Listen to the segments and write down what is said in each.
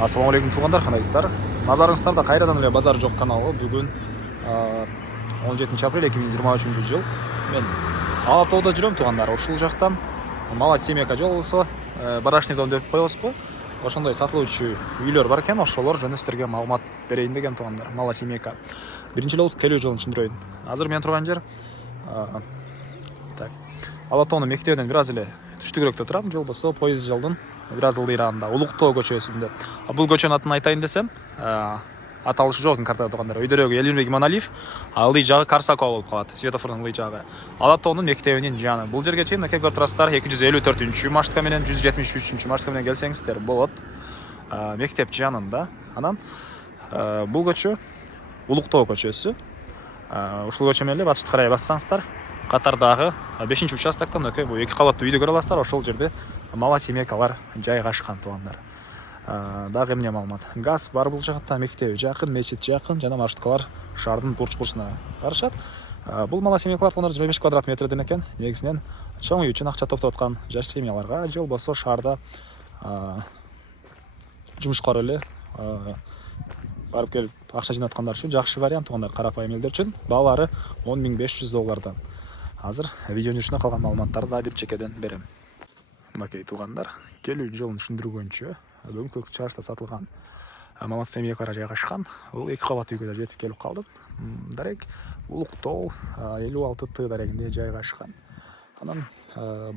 Ассалаумағалейкум туғандар, қандайсыздар? Назарыңыздарда қайрадан эле базар жоқ каналы. Бүгін 17 апрель 2023 жыл. Мен Алатауда жүрөм туғандар. Ушул жақтан Малосемьяка жолубузу Барашнидон деп коебузбу. Ошондой сатылуучу үйлөр бар экен, ошолор жөнүндө сиздерге маалымат берейин деген туғандар. Малосемьяка. Биринчи болуп келүү жолун түшүндүрөйүн. Азыр мен турган жер Алатаонун мектебинен бир аз эле түштүгүрөөктө турам. Жол болсо поезд жолдун бир аз ылдыйрагында, Улуктоо көчөсүндө. Бул көчөнүн атын айтайын десем, аталышы жок картада тургандар. Өйдөрөгү Элмирбек Иманалиев, ылдый жагы Карсакова болуп калат. Светофордун ылдый жагы. Алатаонун мектебинин жаны. Бул жерге чейин көрүп турасыздар, 254-чү маршрутка менен 173-чү маршрутка менен келсеңиздер болот. Мектеп жанында. Анан бул көчө Улуктоо көчөсү. Ушул көчө менен батышты карай бассаңыздар, катардагы 5-чи участоктон бул 2 кабаттуу үйдү көрө аласыздар. Ошол жерде Малосемьякалар жайгашкан тугандар. Дагы эмне маалымат? Газ бар бул жакта, мектеби жакын, мечит жакын, жана маршруткалар шаардын бурч-бурчуна барышат. Бул Малосемьякалар 25 квадрат метрден экен. Негизинен чоң үй үчүн акча топтоп аткан жаш семьяларга, же болбосо шаарда жумушкор эле барып келип акча жынаткандар үчүн жакшы вариант тугандар. Карапайым элдер үчүн баалары $10.500. Азыр видеонун жүрүшүнө калган маалыматтарды да бир чекеден берем. Мынакей тугандар, келүү жолун түшүндүргөнчө, бүгүнкү чыгышта сатылган Малосемьякалар жайгашкан. Бул 2 кабат үйгө да жетип келип калдым. Дарек Улуктоо 56Т дарегинде жайгашкан. Анан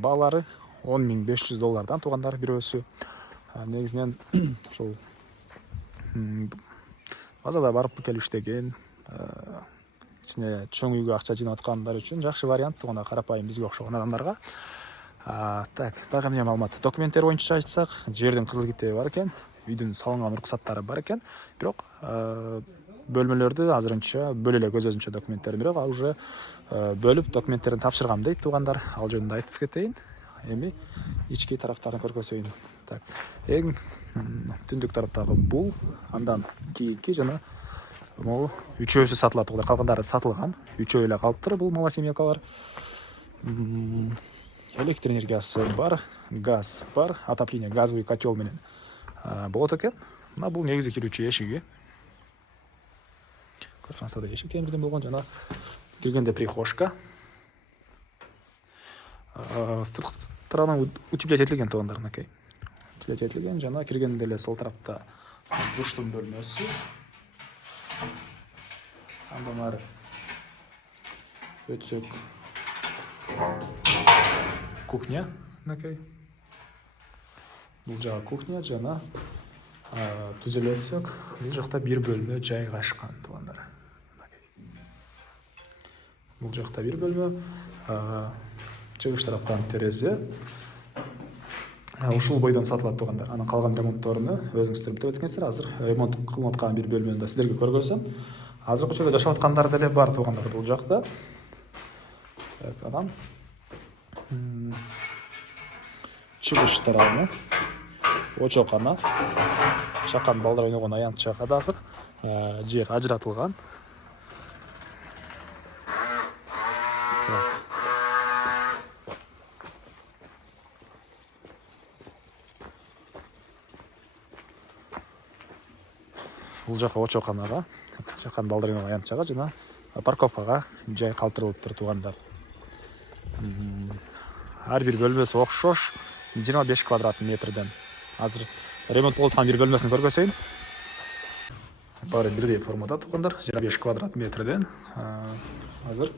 баалары $10.500 тугандар бирөөсү. Негизинен ошол базада барып келип иштеген, ичине чоң үйгө акча жыйнап аткандар үчүн жакшы вариант тугандар, карапайым бизге окшогон адамдарга. Дагы эмне маалымат? Документтер боюнча айтсак, жердин кызыл китеби бар экен, үйдүн салынган уруксаттары бар экен. Бирок бөлмөлөрдү азырынча бөлө эле көз-өзүнчө документтер, бирок ал уже бөлүп документтерин тапшыргам дейт тугандар. Ал жөнүндө айтып кетейин. Эми ички тараптарын көргөзөйүн. Эң түндүк тараптагы бул, андан кийинки жана могу үчөөсү сатылат тугандар. Калгандары сатылган. Үчөө эле калыптыр бул Малосемьякалар. Электр энергиясы бар, газ бар, отопление, газовый котел менен болот экен. Мына бул негизи кирүүчү эшиги. Көрсөңүздөр, эшик темирден болгон, жана киргенде прихожка. Сырткы тарабынан утеплять этилген тугандар, мынакей. Утеплять этилген, жана киргенде эле сол тарапта душтун бөлмөсү. Андан ары өтсөк кухня, мынакей. Бул жагы кухня, жана түзөлө өтсөк, бул жакта бир бөлмө жайгашкан тугандар. Бул жакта бир бөлмө, чыгыш тараптан терезе. Ушул бойдон сатылат тугандар. Анан калган ремонтторуну өзүңүздөр бүтүп өткөнсүздөр. Азыр ремонт кылынып аткан бир бөлмөнү да сиздерге көргөзөм. Азыр көчөдө жашап аткандар деле бар тугандар бул жакта. Анан чыгыш тарабы, очокана, чакан балдар ойногон аянтчага дагы жер ажыратылган. Бул жака очоканага, чакан балдар ойногон аянтчага жана парковкага жай калтырылыптыр тугандар. Ар бир бөлмөсү окшош 25 квадрат метрден. Азыр ремонт болуп аткан бир бөлмөсүн көргөзөйүн. Баары бирдей формада тугандар, 25 квадрат метрден. Азыр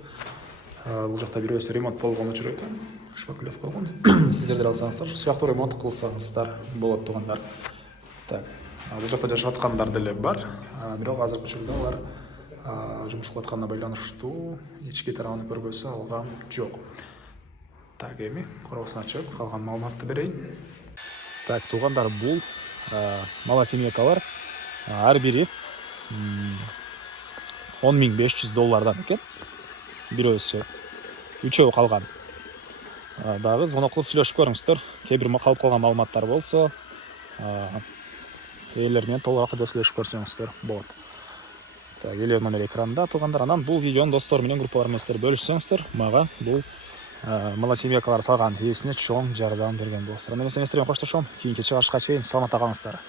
бул жакта бирөөсү ремонт болгон учур экен. Шпаклев болгон. Сиздердер алсаңыздар, ушул сыяктуу ремонт кылсаңыздар болот тугандар. Бул жакта жашап аткандар деле бар. Бирок азыркы учурда алар жумуш кылып атканына байланыштуу ички тарабын көргөзө алган жок. Эми коросун ачып, калган маалыматты берейин. Тугандар, бул Малосемьякалар ар бири $10.500 экен. Бирөөсү, үчөө калган. Дагы звонок кылып сүйлөшүп көрүңүздөр. Кээ бир калып калган маалыматтар болсо, ээлер менен толук акырда сүйлөшүп көрсөңүздөр болот. Ээлер номер экранда тугандар. Анан бул видеону достор менен, группалар менен сиздер бөлүшсөңүздөр, мага бул Малосемьякалар салган ээсине чоң жардам берген болосуздар. Мен сиздер менен коштошом. Кийинки чыгарышка чейин саламатта калыңыздар.